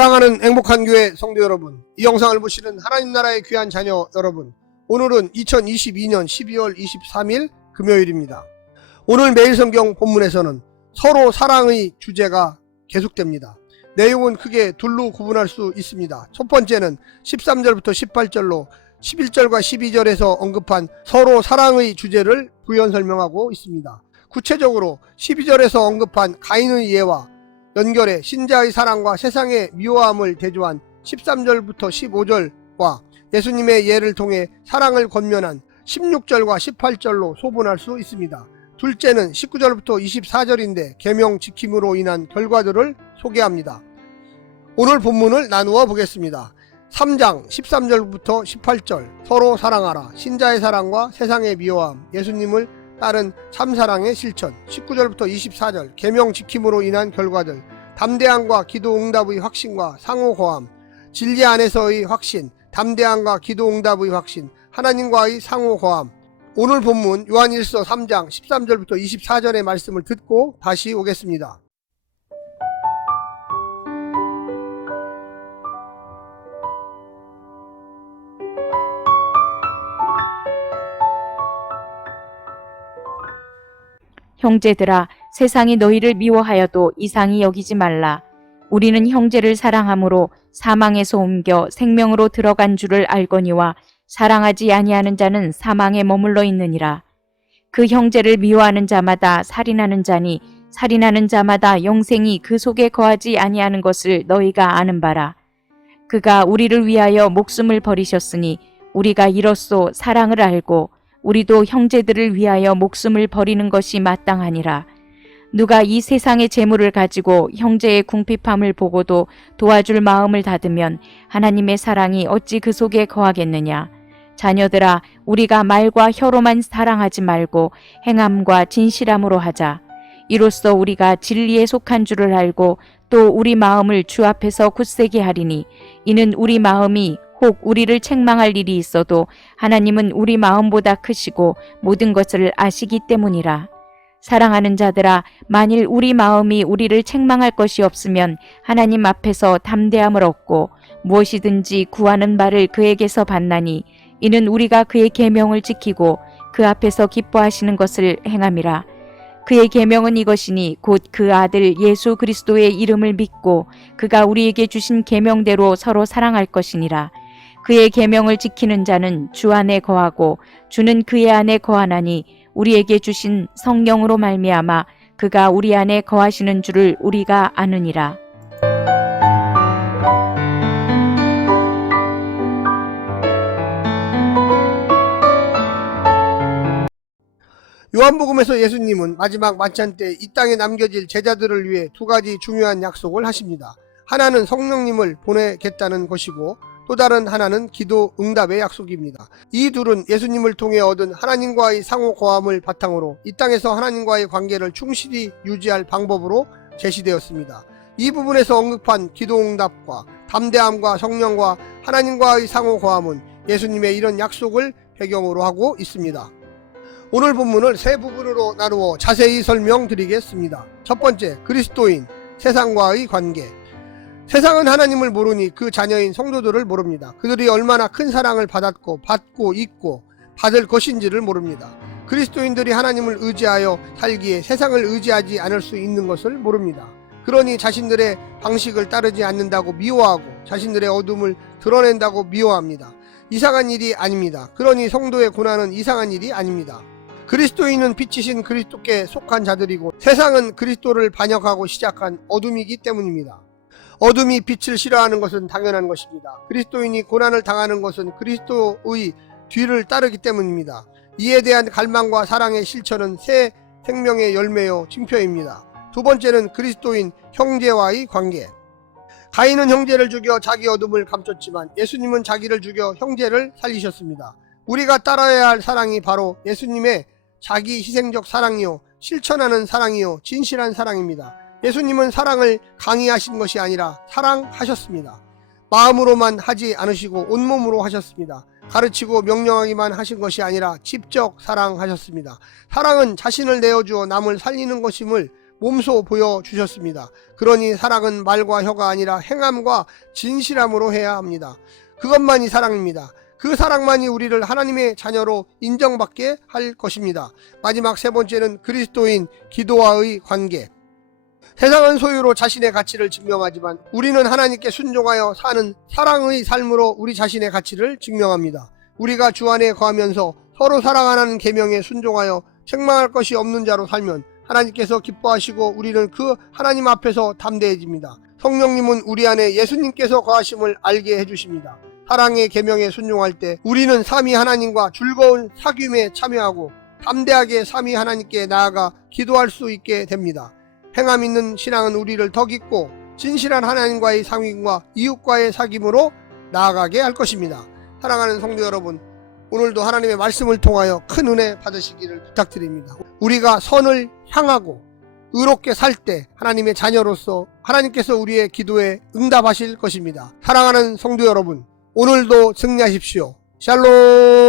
사랑하는 행복한 교회 성도 여러분, 이 영상을 보시는 하나님 나라의 귀한 자녀 여러분, 오늘은 2022년 12월 23일 금요일입니다. 오늘 매일 성경 본문에서는 서로 사랑의 주제가 계속됩니다. 내용은 크게 둘로 구분할 수 있습니다. 첫 번째는 13절부터 18절로 11절과 12절에서 언급한 서로 사랑의 주제를 부연 설명하고 있습니다. 구체적으로 12절에서 언급한 가인의 예와 연결해 신자의 사랑과 세상의 미워함을 대조한 13절부터 15절과 예수님의 예를 통해 사랑을 권면한 16절과 18절로 소분할 수 있습니다. 둘째는 19절부터 24절인데 계명 지킴으로 인한 결과들을 소개합니다. 오늘 본문을 나누어 보겠습니다. 3장 13절부터 18절 서로 사랑하라, 신자의 사랑과 세상의 미워함, 예수님을 따른 참사랑의 실천. 19절부터 24절 계명 지킴으로 인한 결과들, 담대함과 기도 응답의 확신과 상호 고함, 진리 안에서의 확신, 담대함과 기도 응답의 확신, 하나님과의 상호 고함. 오늘 본문 요한일서 3장 13절부터 24절의 말씀을 듣고 다시 오겠습니다. 형제들아, 세상이 너희를 미워하여도 이상히 여기지 말라. 우리는 형제를 사랑함으로 사망에서 옮겨 생명으로 들어간 줄을 알거니와 사랑하지 아니하는 자는 사망에 머물러 있느니라. 그 형제를 미워하는 자마다 살인하는 자니 살인하는 자마다 영생이 그 속에 거하지 아니하는 것을 너희가 아는 바라. 그가 우리를 위하여 목숨을 버리셨으니 우리가 이로써 사랑을 알고 우리도 형제들을 위하여 목숨을 버리는 것이 마땅하니라. 누가 이 세상의 재물을 가지고 형제의 궁핍함을 보고도 도와줄 마음을 닫으면 하나님의 사랑이 어찌 그 속에 거하겠느냐. 자녀들아, 우리가 말과 혀로만 사랑하지 말고 행함과 진실함으로 하자. 이로써 우리가 진리에 속한 줄을 알고 또 우리 마음을 주 앞에서 굳세게 하리니, 이는 우리 마음이 혹 우리를 책망할 일이 있어도 하나님은 우리 마음보다 크시고 모든 것을 아시기 때문이라. 사랑하는 자들아, 만일 우리 마음이 우리를 책망할 것이 없으면 하나님 앞에서 담대함을 얻고 무엇이든지 구하는 바를 그에게서 받나니, 이는 우리가 그의 계명을 지키고 그 앞에서 기뻐하시는 것을 행함이라. 그의 계명은 이것이니 곧 그 아들 예수 그리스도의 이름을 믿고 그가 우리에게 주신 계명대로 서로 사랑할 것이니라. 그의 계명을 지키는 자는 주 안에 거하고 주는 그의 안에 거하나니, 우리에게 주신 성령으로 말미암아 그가 우리 안에 거하시는 줄을 우리가 아느니라. 요한복음에서 예수님은 마지막 만찬 때 이 땅에 남겨질 제자들을 위해 두 가지 중요한 약속을 하십니다. 하나는 성령님을 보내겠다는 것이고 또 다른 하나는 기도 응답의 약속입니다. 이 둘은 예수님을 통해 얻은 하나님과의 상호 고함을 바탕으로 이 땅에서 하나님과의 관계를 충실히 유지할 방법으로 제시되었습니다. 이 부분에서 언급한 기도 응답과 담대함과 성령과 하나님과의 상호 고함은 예수님의 이런 약속을 배경으로 하고 있습니다. 오늘 본문을 세 부분으로 나누어 자세히 설명드리겠습니다. 첫 번째, 그리스도인, 세상과의 관계. 세상은 하나님을 모르니 그 자녀인 성도들을 모릅니다. 그들이 얼마나 큰 사랑을 받았고 받고 있고 받을 것인지를 모릅니다. 그리스도인들이 하나님을 의지하여 살기에 세상을 의지하지 않을 수 있는 것을 모릅니다. 그러니 자신들의 방식을 따르지 않는다고 미워하고 자신들의 어둠을 드러낸다고 미워합니다. 이상한 일이 아닙니다. 그러니 성도의 고난은 이상한 일이 아닙니다. 그리스도인은 빛이신 그리스도께 속한 자들이고 세상은 그리스도를 반역하고 시작한 어둠이기 때문입니다. 어둠이 빛을 싫어하는 것은 당연한 것입니다. 그리스도인이 고난을 당하는 것은 그리스도의 뒤를 따르기 때문입니다. 이에 대한 갈망과 사랑의 실천은 새 생명의 열매요 징표입니다. 두 번째는 그리스도인 형제와의 관계. 가인은 형제를 죽여 자기 어둠을 감췄지만 예수님은 자기를 죽여 형제를 살리셨습니다. 우리가 따라야 할 사랑이 바로 예수님의 자기 희생적 사랑이요, 실천하는 사랑이요, 진실한 사랑입니다. 예수님은 사랑을 강의하신 것이 아니라 사랑하셨습니다. 마음으로만 하지 않으시고 온몸으로 하셨습니다. 가르치고 명령하기만 하신 것이 아니라 직접 사랑하셨습니다. 사랑은 자신을 내어주어 남을 살리는 것임을 몸소 보여주셨습니다. 그러니 사랑은 말과 혀가 아니라 행함과 진실함으로 해야 합니다. 그것만이 사랑입니다. 그 사랑만이 우리를 하나님의 자녀로 인정받게 할 것입니다. 마지막 세 번째는 그리스도인 기도와의 관계. 세상은 소유로 자신의 가치를 증명하지만 우리는 하나님께 순종하여 사는 사랑의 삶으로 우리 자신의 가치를 증명합니다. 우리가 주 안에 거하면서 서로 사랑하는 계명에 순종하여 책망할 것이 없는 자로 살면 하나님께서 기뻐하시고 우리는 그 하나님 앞에서 담대해집니다. 성령님은 우리 안에 예수님께서 거하심을 알게 해주십니다. 사랑의 계명에 순종할 때 우리는 삼위 하나님과 즐거운 사귐에 참여하고 담대하게 삼위 하나님께 나아가 기도할 수 있게 됩니다. 행함 있는 신앙은 우리를 더 깊고 진실한 하나님과의 상임과 이웃과의 사귐으로 나아가게 할 것입니다. 사랑하는 성도 여러분, 오늘도 하나님의 말씀을 통하여 큰 은혜 받으시기를 부탁드립니다. 우리가 선을 향하고 의롭게 살 때 하나님의 자녀로서 하나님께서 우리의 기도에 응답하실 것입니다. 사랑하는 성도 여러분, 오늘도 승리하십시오. 샬롬.